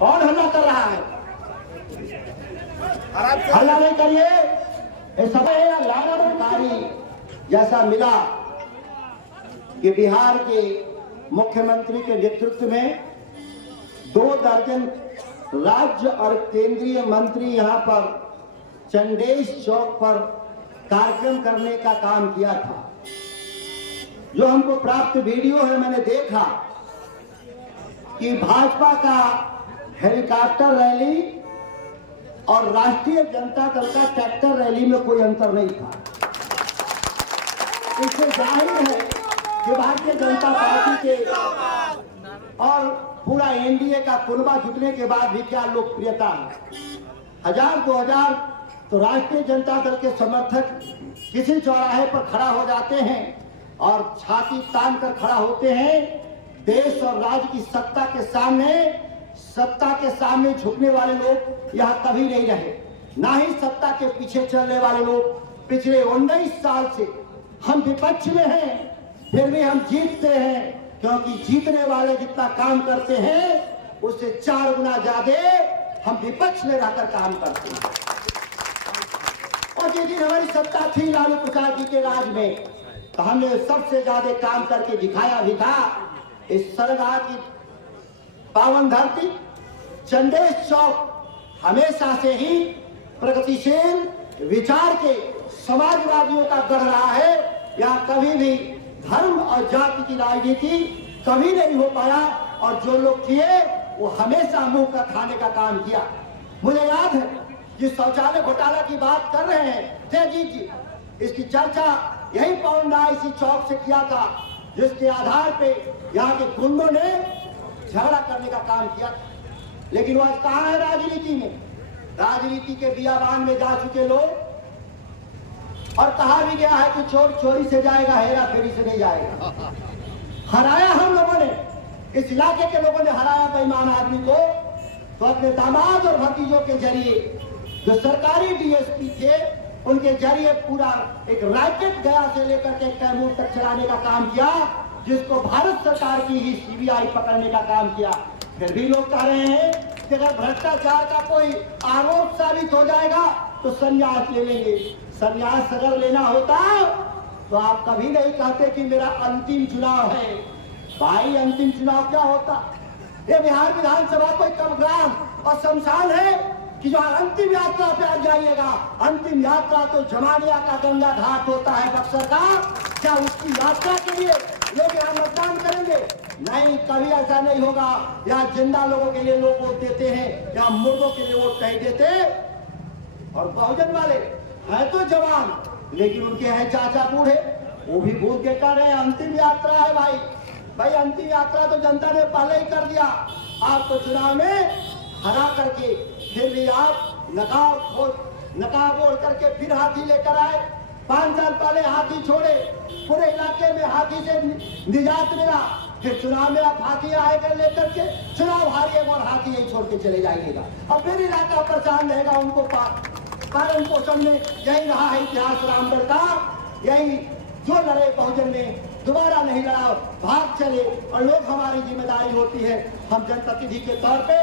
कौन हल्ला कर रहा है? हल्ला नहीं करिए। इस समय लाभकारी जैसा मिला कि बिहार के मुख्यमंत्री के नेतृत्व में 2 दर्जन राज्य और केंद्रीय मंत्री यहां पर चंडेश चौक पर कार्यक्रम करने का काम किया था। जो हमको प्राप्त वीडियो है, मैंने देखा कि भाजपा का हेलीकॉप्टर रैली और राष्ट्रीय जनता दल का ट्रैक्टर रैली में कोई अंतर नहीं था। इससे जाहिर है कि भारतीय जनता पार्टी के और पूरा एनडीए का कुनबा जुटने के बाद भी क्या लोकप्रियता है। 1000-2000 तो राष्ट्रीय जनता दल के समर्थक किसी चौराहे पर खड़ा हो जाते हैं और छाती तान कर खड़ा होते हैं। देश और राज्य की सत्ता के सामने झुकने वाले लोग यहाँ कभी नहीं रहे, ना ही सत्ता के पीछे चलने वाले लोग। पिछले 19 साल से हम विपक्ष में हैं, फिर भी हम जीतते हैं, क्योंकि जीतने वाले जितना काम करते हैं उससे 4 गुना ज्यादा हम विपक्ष में रहकर काम करते हैं। और जिस दिन हमारी सत्ता थी लालू प्रसाद जी के राज में, तो हमने सबसे ज्यादा काम करके दिखाया भी था। इस सरगाह की पावन धरती चंडेश चौक हमेशा से ही प्रगतिशील विचार के समाजवादियों का गढ़ रहा है। यहाँ कभी भी धर्म और जाति की राजनीति कभी नहीं हो पाया, और जो लोग किए वो हमेशा मुंह का खाने का काम किया। मुझे याद है जिस शौचालय घोटाला की बात कर रहे हैं तेजीत जी, इसकी चर्चा यही पौंडा इसी चौक से किया था, जिसके आधार पे यहाँ के गुंडों ने झगड़ा करने का काम किया। लेकिन वो आज कहाँ है राजनीति में? राजनीति के बियाबान में जा चुके लोग, और कहा भी गया है कि चोर चोरी से जाएगा, हेरा फेरी से नहीं जाएगा। हराया हम लोगों ने, इस इलाके के लोगों ने हराया बेईमान आदमी को। तो अपने दामाद और भतीजों के जरिए जो सरकारी डीएसपी थे, उनके जरिए पूरा एक रैकेट गया से लेकर के कैमूर तक चलाने का काम किया, जिसको भारत सरकार की ही सीबीआई पकड़ने का काम किया। फिर भी लोग कह रहे हैं कि अगर भ्रष्टाचार का कोई आरोप साबित हो जाएगा तो संन्यास ले लेंगे। संन्यास अगर लेना होता तो आप कभी नहीं कहते कि मेरा अंतिम चुनाव है। भाई, अंतिम चुनाव क्या होता? ये बिहार विधानसभा कोई कब्रगाह और शमशान है कि जो अंतिम यात्रा पे आ जाइएगा। अंतिम यात्रा तो जमानिया का गंगा घाट होता है बक्सर का। क्या उसकी यात्रा के लिए लोग यहाँ मतदान करेंगे? नहीं, कभी ऐसा नहीं होगा। यहाँ जिंदा लोगों के लिए लोग वोट देते हैं, यहाँ मुर्दों के लिए वोट नहीं देते। और बहुजन वाले है तो जवान, लेकिन उनके हैं चाचा बूढ़े, वो भी भूल के कर रहे हैं अंतिम यात्रा है। भाई अंतिम यात्रा तो जनता ने पहले ही कर दिया। आपको चुनाव में हरा करके फिर भी आप नकाब ओढ़ करके फिर हाथी लेकर आए। 5 साल पहले हाथी छोड़े, पूरे इलाके में हाथी से निजात मिला। फिर चुनाव में आप हाथी आएगा लेकर के, चुनाव हारिएगा और हाथी यही छोड़ के चले जाइएगा, और फिर इलाका परेशान रहेगा। उनको पालन पोषण में यही रहा है इतिहास रामगढ़ का। यही जो लड़े बहुजन में दोबारा नहीं लड़ा, भाग चले। और लोग, हमारी जिम्मेदारी होती है, हम जनप्रतिनिधि के तौर पे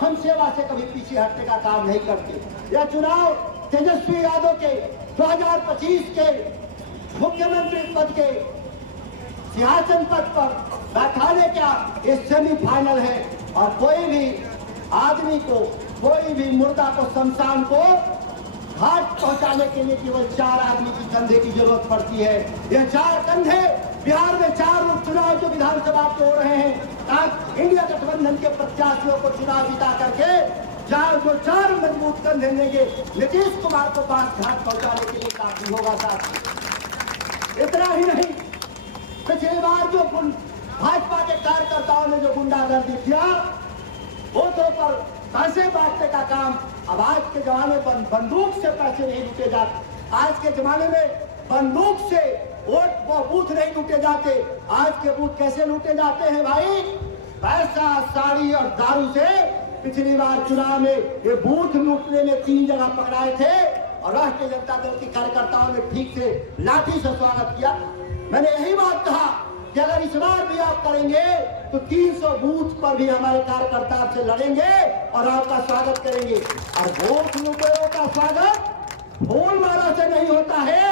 हम सेवा से कभी पीछे हटने का काम नहीं करते। यह चुनाव तेजस्वी यादव के 2025 के मुख्यमंत्री पद के सिंहासन पद पर बैठाने का ये सेमीफाइनल है। और कोई भी आदमी को, कोई भी मुर्दा को, शमशान को घाट पहुंचाने के लिए केवल 4 आदमी की कंधे की जरूरत पड़ती है। यह 4 कंधे बिहार में 4 उपचुनाव जो विधानसभा के हो रहे हैं, आज इंडिया गठबंधन के प्रत्याशियों को चुनाव जिता करके जो 4 मजबूत कंधे लेंगे, नीतीश कुमार को पास घाट पहुंचाने के लिए काफी होगा। साथ इतना ही नहीं, पिछली बार जो भाजपा के कार्यकर्ताओं ने जो गुंडागर्दी किया, वोटों पर पैसे बांटने का काम, अब आज के जमाने पर बंदूक से पैसे नहीं लूटे जाते। आज के जमाने में बंदूक से वोट बूथ नहीं लूटे जाते। आज के बूथ कैसे लूटे जाते हैं भाई? पैसा, साड़ी और दारू से। पिछली बार चुनाव में ये बूथ लूटने में 3 जगह पकड़ाए थे, और राष्ट्रीय जनता दल के कार्यकर्ताओं ने ठीक से लाठी से स्वागत किया। मैंने यही बात कहा कि अगर इस बार भी आप करेंगे तो 300 बूथ पर भी हमारे कार्यकर्ता आपसे लड़ेंगे और आपका स्वागत करेंगे। और वोट लुटेरों का स्वागत फूल माला से नहीं होता है,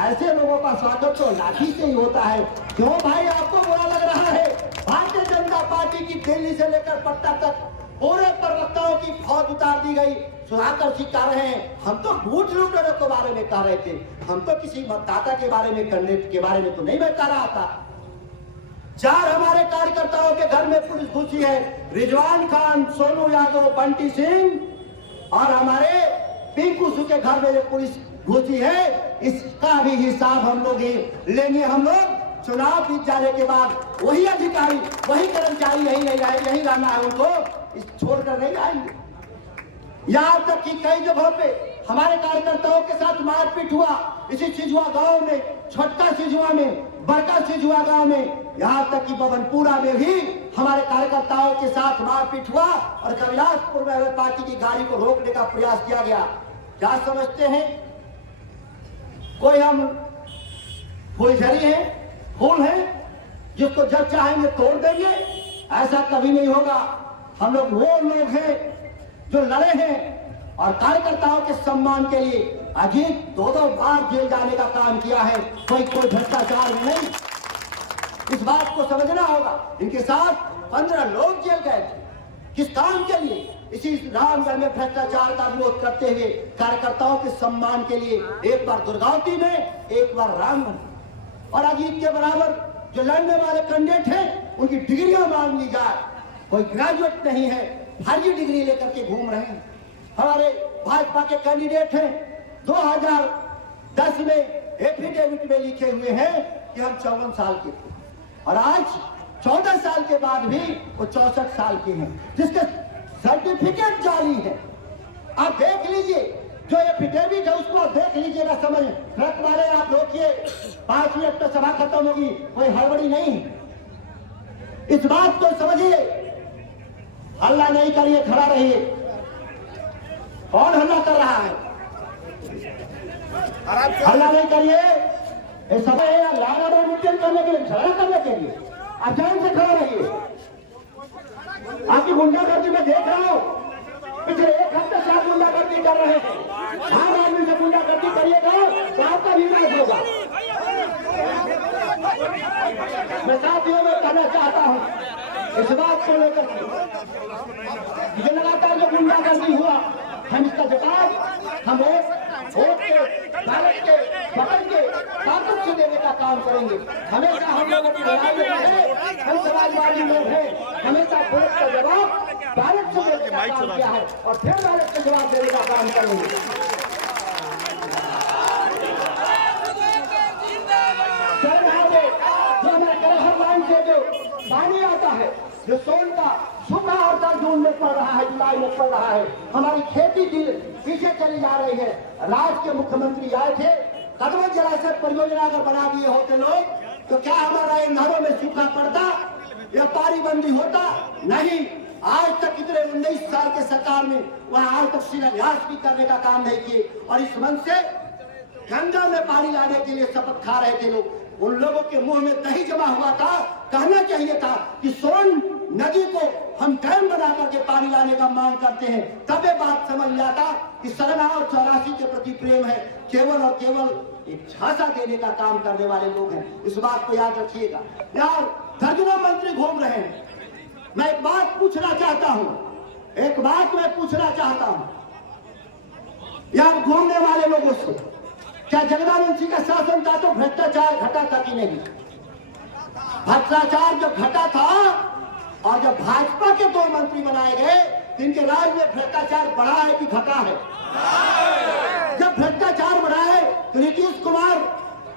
ऐसे लोगों का स्वागत तो लाठी से ही होता है। क्यों भाई आपको बुरा लग रहा है? भारतीय जनता पार्टी की दिल्ली से लेकर पटना तक पूरे प्रवक्ताओं की फौज उतार दी गई। सुधाकर सिंह कह रहे हैं हम तो बूथ लुटेरों के बारे में कह रहे थे, हम तो किसी मतदाता के बारे में करने के बारे में तो नहीं मैं कह रहा था। 4 हमारे कार्यकर्ताओं के घर में पुलिस घुसी है, रिजवान खान, सोनू यादव, बंटी सिंह और हमारे पिंकू सू के घर में जो पुलिस घुसी है, इसका भी हिसाब हम लोग लेंगे। हम लोग चुनाव जीत जाने के बाद वही अधिकारी, वही कर्मचारी यही रहना है, उनको छोड़कर नहीं आएंगे। यहाँ तक कि कई जगहों पे हमारे कार्यकर्ताओं के साथ मारपीट हुआ, इसी सिजुआ गांव में, छोटका सिजुआ में, बड़का सिजुआ गांव में, यहाँ तक कि बबनपुरा में भी हमारे कार्यकर्ताओं के साथ मारपीट हुआ और कविलासपुर में हमें पार्टी की गाड़ी को रोकने का प्रयास किया गया। क्या समझते हैं कोई हम फुलझड़ी है, फूल है जिसको जब चाहेंगे तोड़ देंगे? ऐसा कभी नहीं होगा। हम लोग वो लोग हैं जो लड़े हैं और कार्यकर्ताओं के सम्मान के लिए अजीत 2 बार जेल जाने का काम किया है, कोई भ्रष्टाचार में नहीं। इस बात को समझना होगा। इनके साथ 15 लोग जेल गए थे, किस काम के लिए? इसी रामगढ़ में भ्रष्टाचार का विरोध करते हुए कार्यकर्ताओं के सम्मान के लिए, एक बार दुर्गावती में, एक बार रामगढ़। और अजीत के बराबर जो लड़ने वाले कैंडिडेट हैं उनकी डिग्रियां मांग ली जाए। कोई ग्रेजुएट नहीं है, फर्जी डिग्री लेकर के घूम रहे हैं। हमारे भाजपा के कैंडिडेट हैं, 2010 में एफिडेविट में लिखे हुए हैं कि हम 54 साल के थे और आज 14 साल के बाद भी वो 64 साल के हैं, जिसके सर्टिफिकेट जाली है। आप देख लीजिए, जो एफिडेविट है उसको देख लीजिएगा, समझ रख मारे आप रोकिए, 5 मिनट में सभा खत्म होगी, कोई हड़बड़ी नहीं है। इस बात को समझिए, हल्ला नहीं करिए, खड़ा रहिए। कौन हल्ला कर रहा है? हल्ला नहीं करिए, ये समय है लाना और मुद्दे करने के लिए, झगड़ा करने के लिए। अचानक से खड़ा रहिए। आपकी गुंडागर्दी में देख रहा हूं, पिछले 1 हफ्ते से आप गुंडागर्दी कर रहे हैं। आम आदमी से गुंडागर्दी करिएगा तो आपका विनाश होगा। मैं साथियों में कहना चाहता हूं इस बात को लेकर ये लगातार जो गुंडागर्दी हुआ, हम इसका जवाब हम वोट के भारत के पकड़ के ताकत से देने का काम करेंगे। हमेशा हम लोगों की लड़ाई में हम समाजवादी लोग हैं, हमेशा वोट का जवाब भारत से देने का काम किया है और फिर भारत से जवाब देने का काम करेंगे। जो हमारे करहर लाइन से जो पानी आता है, जो सोन का सूखा होता जून में पड़ रहा है, जुलाई में पड़ रहा है, हमारी खेती पीछे चली जा रही है। राज्य के मुख्यमंत्री आए थे, कदवा जलाशय परियोजना अगर बना दिए होते लोग तो क्या हमारा इन नहरों में सूखा पड़ता या पानी बंदी होता? नहीं। आज तक इतने 19 साल के सरकार में वहां आज तक शिलान्यास भी करने का काम नहीं किए और इस मन से गंगा में पानी लाने के लिए शपथ खा रहे थे लोग। उन लोगों के मुंह में दही जमा हुआ था। कहना चाहिए था कि सोन नदी को हम डैम बना करके पानी लाने का मांग करते हैं, तब ये बात समझ जाता कि सरना और 84 के प्रति प्रेम है। केवल और केवल एक झांसा देने का काम करने वाले लोग हैं, इस बात को याद रखिएगा। यार दर्जनों मंत्री घूम रहे हैं। मैं एक बात पूछना चाहता हूं, यार घूमने वाले लोगों से, क्या जगदानंद सिंह का शासन था तो भ्रष्टाचार घटा था कि नहीं? भ्रष्टाचार जब घटा था और जब भाजपा के 2 मंत्री बनाए गए, इनके राज्य में भ्रष्टाचार बढ़ा है कि घटा है? जब भ्रष्टाचार बढ़ा है तो नीतीश कुमार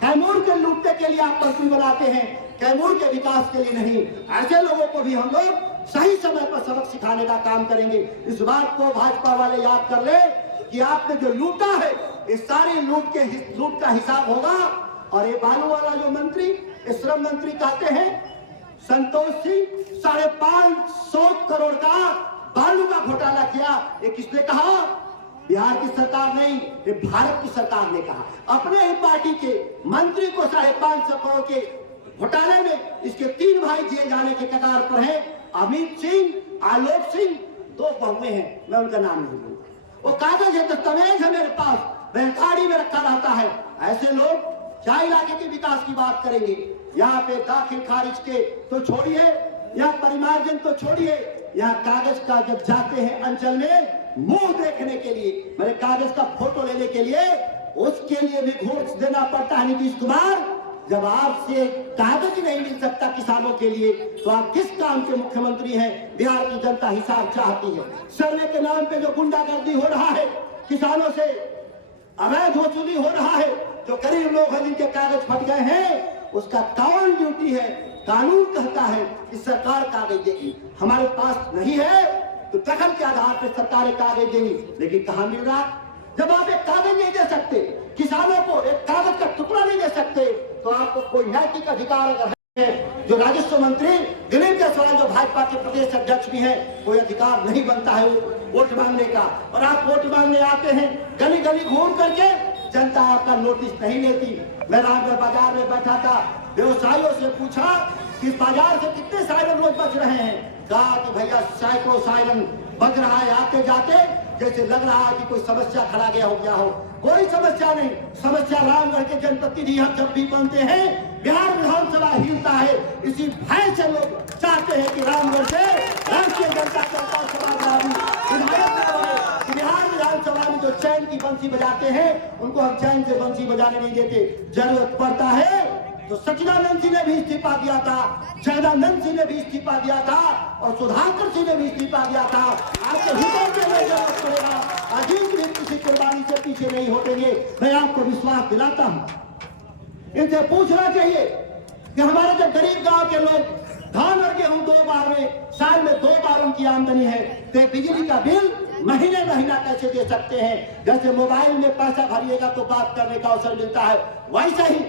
कैमूर के लूटने के लिए आप मंत्री बनाते हैं, कैमूर के विकास के लिए नहीं। ऐसे लोगों को भी हम लोग सही समय पर सबक सिखाने का काम करेंगे। इस बात को भाजपा वाले याद कर ले कि आपने जो लूटा है, इस सारी लूट का हिसाब होगा। और ये बालू वाला जो मंत्री, श्रम मंत्री कहते हैं संतोष सिंह, 550 करोड़ का बालू का घोटाला किया। ये किसने कहा? बिहार की सरकार नहीं, ये भारत की सरकार ने कहा। अपने ही पार्टी के मंत्री को 550 करोड़ के घोटाले में इसके 3 भाई जेल जाने के कगार पर हैं। अमित सिंह, आलोक सिंह, 2 बहुएं हैं, मैं उनका नाम नहीं लूंगा। वो कागज है, दस्तावेज है मेरे पास, वह गाड़ी में रखा रहता है। ऐसे लोग क्या इलाके के विकास की बात करेंगे? यहाँ पे दाखिल खारिज के तो छोड़िए, यहाँ परिमार्जन तो छोड़िए, यहाँ कागज का जब जाते हैं अंचल में मुंह देखने के लिए, मेरे कागज का फोटो लेने के लिए, उसके लिए भी घूस देना पड़ता है। नीतीश कुमार, जब आपसे कागज नहीं मिल सकता किसानों के लिए, तो आप किस काम के मुख्यमंत्री हैं? बिहार की जनता हिसाब चाहती है। सर्वे के नाम पे जो गुंडागर्दी हो रहा है, किसानों से अवैध वसूली हो रहा है, जो गरीब लोग हैं जिनके कागज फट गए हैं, उसका कौन ड्यूटी है? कानून कहता है कि सरकार कागज देगी। हमारे पास नहीं है तो दखल के आधार पर सरकारें कागज देंगी, लेकिन कहां मिल रहा? जब आप एक कागज नहीं दे सकते, किसानों को एक कागज का टुकड़ा नहीं दे सकते, तो आपको कोई नैतिक अधिकार अगर है, जो राजस्व मंत्री दिलीप जायसवाल जो भाजपा के प्रदेश अध्यक्ष भी हैं, कोई अधिकार नहीं बनता है वोट मांगने का। और आप वोट मांगने आते हैं गली गली घूम करके, जनता आपका नोटिस नहीं लेती। मैं रामगढ़ बाजार में बैठा था, व्यवसायियों से पूछा कि इस बाजार से कितने साइरन रोज बच रहे हैं? कहा कि भैया सैकड़ों साइरन बज रहा है आते जाते, जैसे लग रहा है कि कोई समस्या खड़ा गया हो, क्या हो। कोई समस्या नहीं। समस्या रामगढ़ के जनप्रतिनिधि हम जब भी बनते हैं, बिहार विधानसभा हिलता है। इसी भय से लोग चाहते हैं कि रामगढ़ से राष्ट्रीय जनता दल बिहार विधानसभा में जो चैन की बंसी बजाते हैं, उनको हम चैन से बंसी बजाने नहीं देते। जरूरत पड़ता है तो सचिदानंद सिंह ने भी इस्तीफा दिया था, जगदानंद सिंह ने भी इस्तीफा दिया था, और सुधाकर सिंह ने भी इस्तीफा दिया था। आपको हिम्मत में जरूरत पड़ेगा, अजीत भी किसी कुर्बानी से पीछे नहीं हटेंगे। मैं आपको विश्वास दिलाता हूँ। इनसे पूछना चाहिए कि हमारे जो गरीब गांव के लोग धान और गेहूं 2 बार में, साल में 2 बार उनकी आमदनी है, तो बिजली का बिल महीने महीना कैसे दे सकते हैं? जैसे मोबाइल में पैसा भरिएगा तो बात करने का अवसर मिलता है, वैसा ही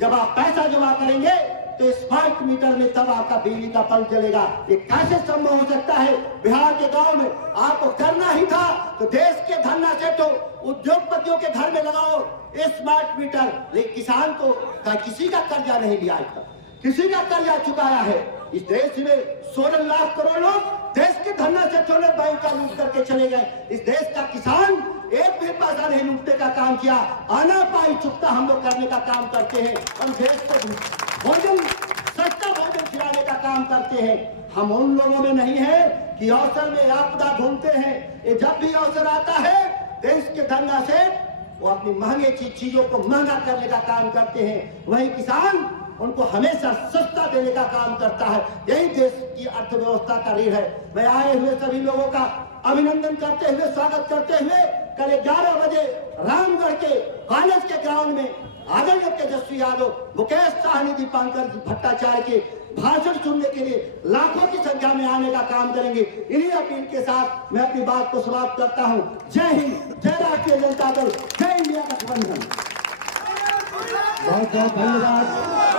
जब आप पैसा जमा करेंगे तो स्मार्ट मीटर में तब आपका बिजली का बल्ब जलेगा। ये कैसे संभव हो सकता है? बिहार के गांव में आपको करना ही था तो देश के धन्ना सेठो उद्योगपतियों के घर में लगाओ स्मार्ट मीटर। लेकिन किसान तो किसी का कर्जा नहीं लिया, आज तक किसी का कर्जा चुकाया है। इस देश में 16 लाख करोड़ लोग देश के धन्ना सेठों ने बैंक का लूट करके चले गए। इस देश का किसान एक भी पैसा नहीं लूटने का काम किया, आना पाई चुकता हम लोग करने का काम करते हैं। हम देश को भोजन, सस्ता भोजन खिलाने का काम करते हैं। हम उन लोगों में नहीं है कि अवसर में आपदा ढूंढते हैं। ये जब भी अवसर आता है, देश के धन्ना सेठ वो अपनी महंगे चीजों को महंगा करने का काम करते हैं। वही किसान उनको हमेशा सस्ता देने का काम करता है। यही देश की अर्थव्यवस्था का रीढ़ है। मैं आए हुए सभी लोगों का अभिनंदन करते हुए, स्वागत करते हुए, कल 11 बजे रामगढ़ के कॉलेज के ग्राउंड में आदरणीय तेजस्वी यादव, मुकेश साहनी, दीपांकर भट्टाचार्य के भाषण सुनने के लिए लाखों की संख्या में आने का काम करेंगे। इन्हीं अपील के साथ मैं अपनी बात को समाप्त करता हूं। जय हिंद, जय राष्ट्रीय जनता दल, जय इंडिया गठबंधन। बहुत बहुत धन्यवाद।